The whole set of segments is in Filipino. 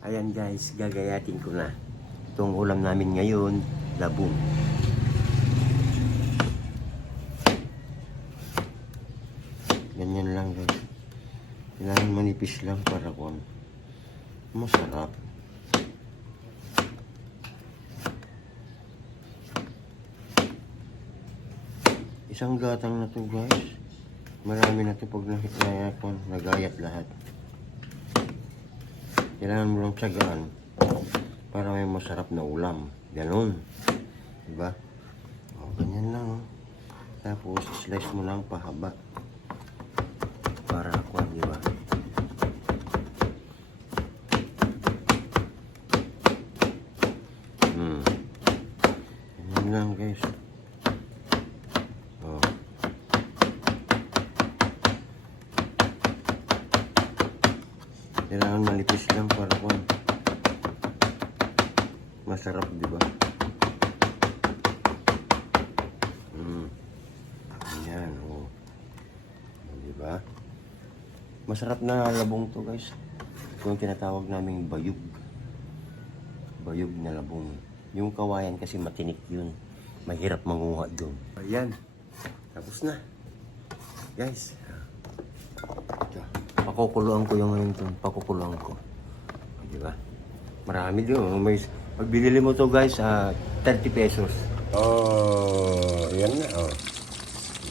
Ayan guys, gagayatin ko na. Itong ulam namin ngayon, labong. Ganyan lang guys. Kailangan manipis lang para kung masarap. Isang gatang na to guys. Marami na to pag nagayat lahat. Kailangan mo lang tiyagaan para may masarap na ulam. Ganon. Diba? O, ganyan lang. Oh. Tapos, slice mo lang pahaba. Para ako, diba? Ganyan lang, guys. O. Kailangan malipis lang para ako. Masarap, diba? Ayan, o. Diba? Masarap na labong to guys. Ito yung tinatawag naming bayug. Bayug na labong. Yung kawayan kasi matinik yun. Mahirap manguha doon. Ayan. Tapos na. Guys. Ito. Pakukuluan ko yung ngayon ito. Pakukuluan ko. Diba? Marami doon. Pag binili mo to guys, 30 pesos. Oh, yan na. Oh.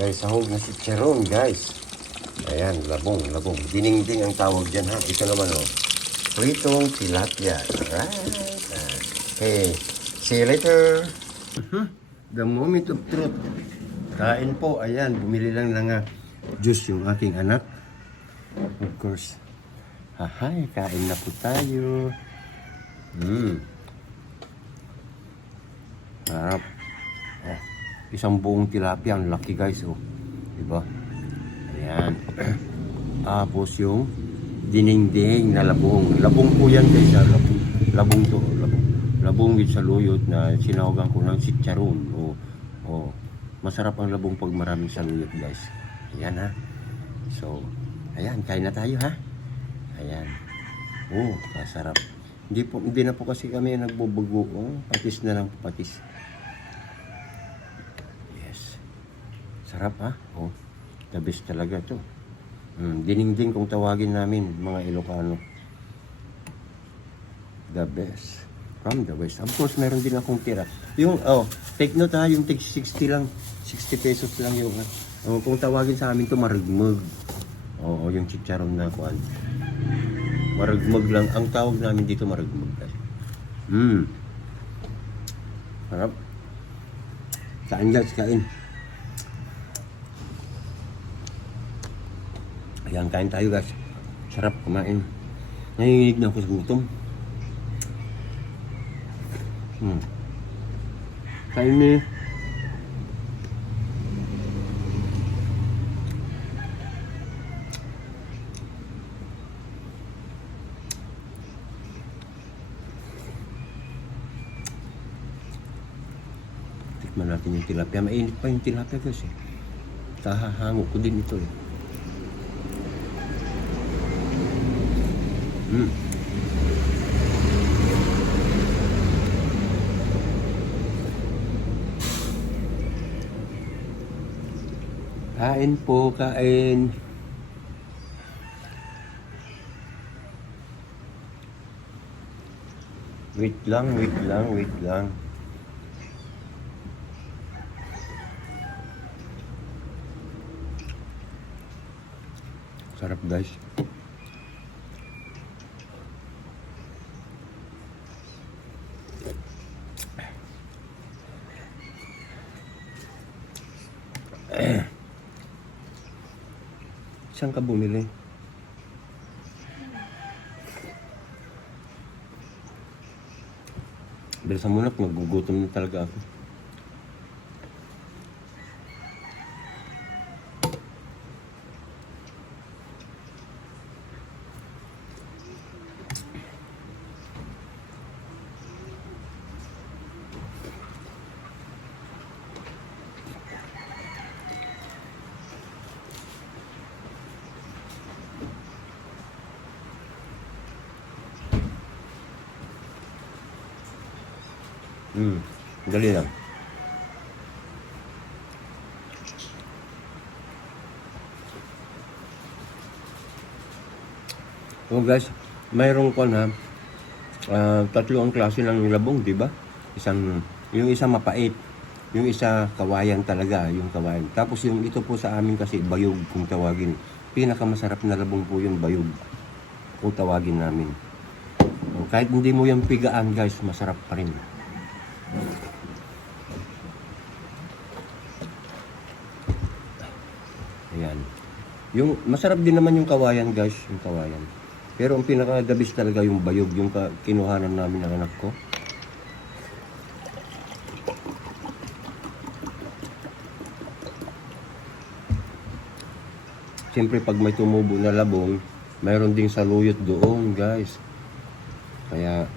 Guys, sahog na si chicharon guys. Ayan, labong. Dinding ang tawag dyan ha. Ito naman oh. Pritong tilapia. Alright. Okay. See you later. The moment of truth. Kain po. Ayan, bumili lang juice yung aking anak. Of course. Hahay, kain na po tayo. Harap. Oh, isang buong tilapia. Ang laki guys oh. Diba? Ayan. Tapos yung dinengdeng na labong. Labong po yan guys. Labong to. Labong with saluyot na sinawagan ko ng chicharon. Masarap ang labong pag maraming saluyot guys. Ayan ha. So, ayan. Kain na tayo ha. Ayan. Masarap. Hindi na po kasi kami nagbubugo. Patis na lang po, patis. Yes. Sarap ha. The best talaga to. Dinengdeng kung tawagin namin mga Ilocano. The best. From the west. Of course, meron din akong tira. Yung, take note ha, yung take 60 lang. 60 pesos lang yung, kung tawagin sa amin to marigmag. Yung chicharon na kuan. Marigmag lang. Ang tawag namin dito marigmag kasi. Sarap. Kain guys, kain. Ayan, kain tayo guys. Sarap kumain. Nanginginig na ako sa gutom. Kain ni. Tikman natin yung tilapia. Mainit pa yung tilapia guys eh. Tahahango ko din ito eh. Kain po, kain. Wait lang. Sarap guys. Saan ka bumili? Bilisan mo na, magugutom na talaga ako. Dali lang. So guys, mayroong kon ha. Tatlo ang klase ng labong, di ba? Yung isa mapait, yung isa kawayan talaga, yung kawayan. Tapos yung ito po sa amin kasi bayog kung tawagin. Pinakamasarap na labong po yung bayog kung tawagin namin. Kahit hindi mo yung pigaan guys, masarap pa rin. Ayan. Yung masarap din naman yung kawayan guys, yung kawayan. Pero ang pinaka-the best talaga yung bayog, yung kinuhanan namin ng anak ko. Siyempre pag may tumubo na labong, mayroon ding saluyot doon guys. Kaya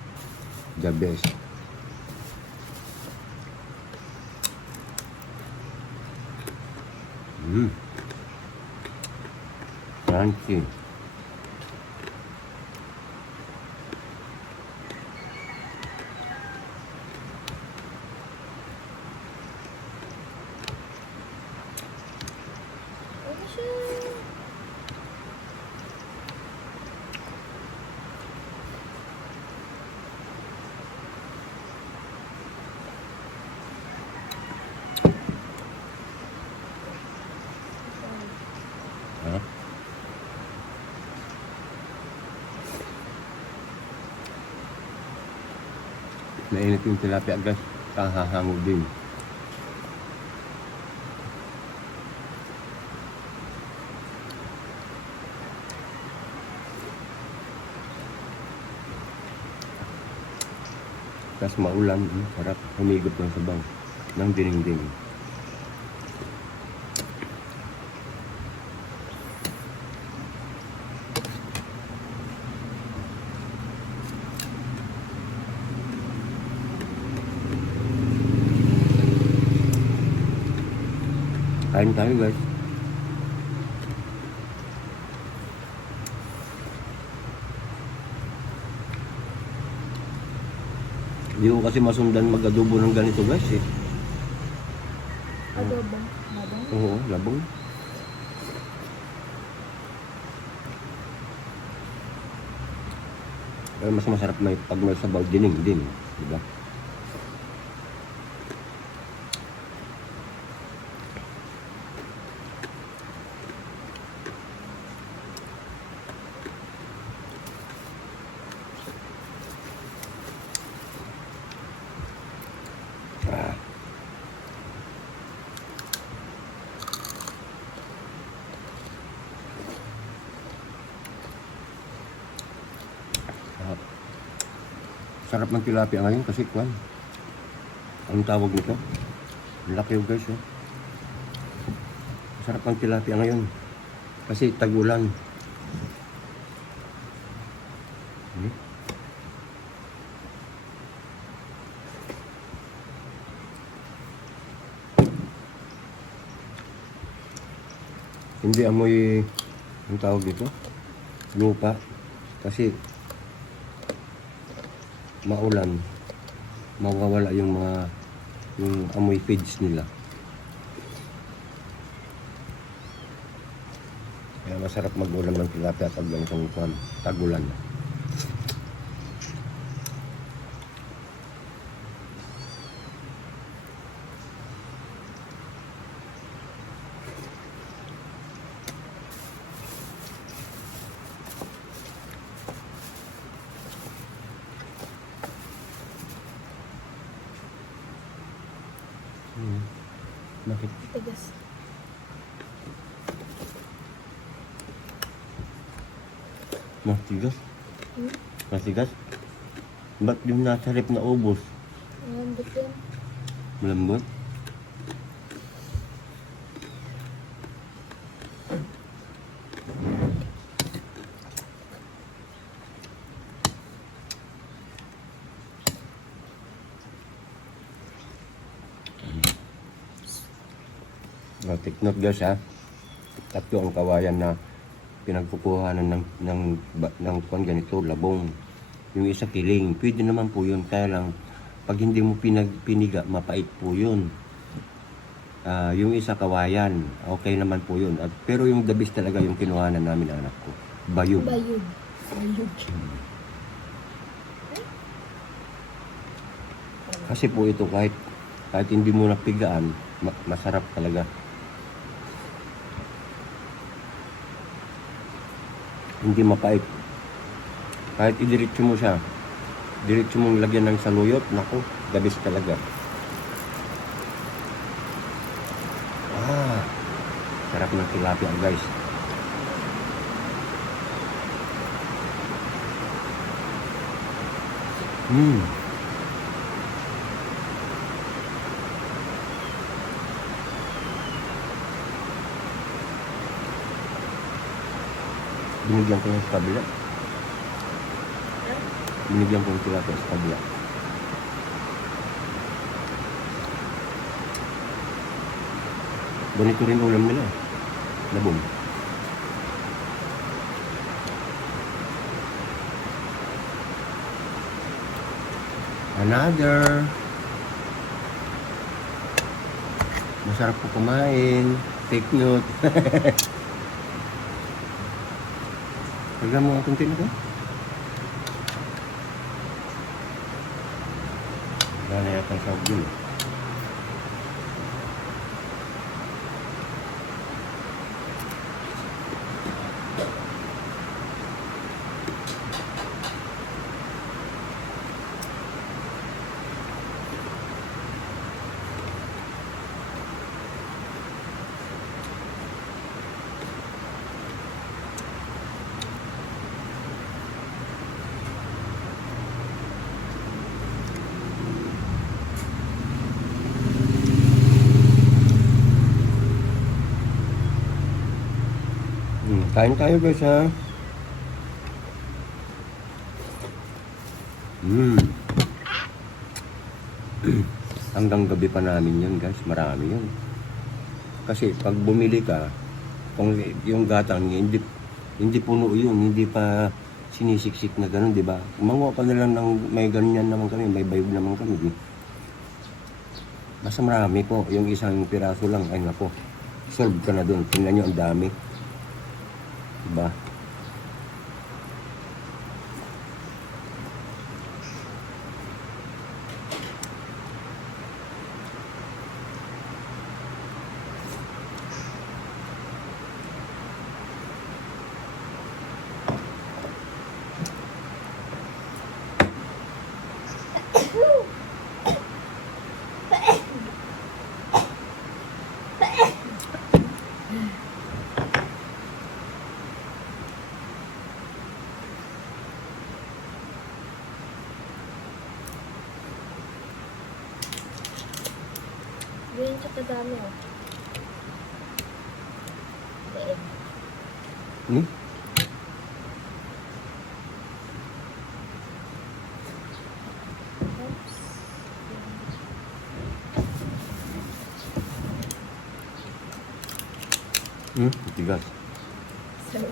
the best. Crunchy. Ha? Mainit yung tilapia guys, kahahango din. Tapos maulan, sarap humigop ng sabaw ng dinding. Kain tayo guys. Hindi ko kasi masundan mag-adobo ng ganito guys eh. Adobo? Labong? Oo, labong. Pero mas masarap pag may sabaw dining din, di ba? Sarap ng tilapia ngayon kasi kwan. Ang tawag nito? Laki yung guys oh. Sarap ng tilapia ngayon kasi tag-ulan. Hindi amoy ang tawag dito lupa kasi maulan, mawawala yung amoy feeds nila. Kaya masarap mag-ulam ng tilapia pag ganitong tag-ulan. Bakit? Tigas. Matigas? Matigas? Ba't yung nasa rep na ubos? Malambot yan. Malambot? Take note guys ha. Tatlo ang kawayan na pinagkukuhanan ng kwan ganito, labong. Yung isa kiling, pwede naman po yun. Kaya lang, pag hindi mo piniga, mapait po yun. Yung isa kawayan, okay naman po yun. Pero yung the best talaga yung kinuhanan namin anak ko. Bayog. Bayog. Bayog. Kasi po ito kahit hindi mo napigaan, masarap talaga. Hindi mapait. Kahit idiretso mo siya, diretso mong lagyan ng saluyot, naku, the best talaga. Sarap ng tilapia, guys. Binigyan ko yung sa kabila. Binigyan ko yung tilapia sa kabila. Ganito rin ulam nila. Labong. Another. Masarap po kumain. Take note. Pagka mo ang konti na ko. Wala na yata sa dun. Kain tayo guys ha. Hanggang gabi pa namin yun guys. Marami yun. Kasi pag bumili ka, kung yung gatang hindi puno yun, hindi pa sinisiksik na gano'n, di ba? Manguha ka na lang ng may ganyan naman kami, may bayog naman kami. Basta marami po, yung isang piraso lang, ay nako, solve ka na dun. Tingnan nyo, ang dami. Diba? Ganyan siya kadami oh. Daig. Oops. Tigas. Sorry.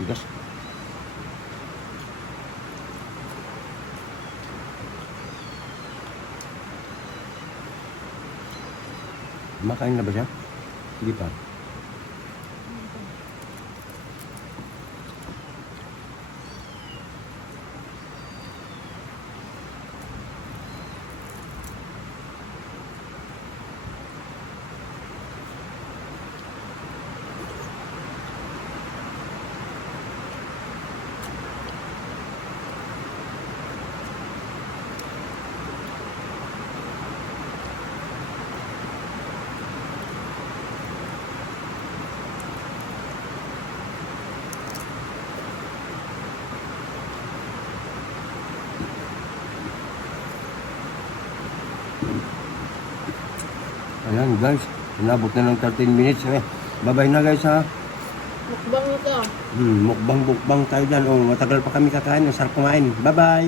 Tigas. Makain na ba siya? Hindi pa. Ayan guys, inabot na ng 13 minutes eh. Bye-bye na guys ha. Mukbang ito. Mukbang tayo dyan. Oh, matagal pa kami kakain. Ang sarap kumain. Bye-bye.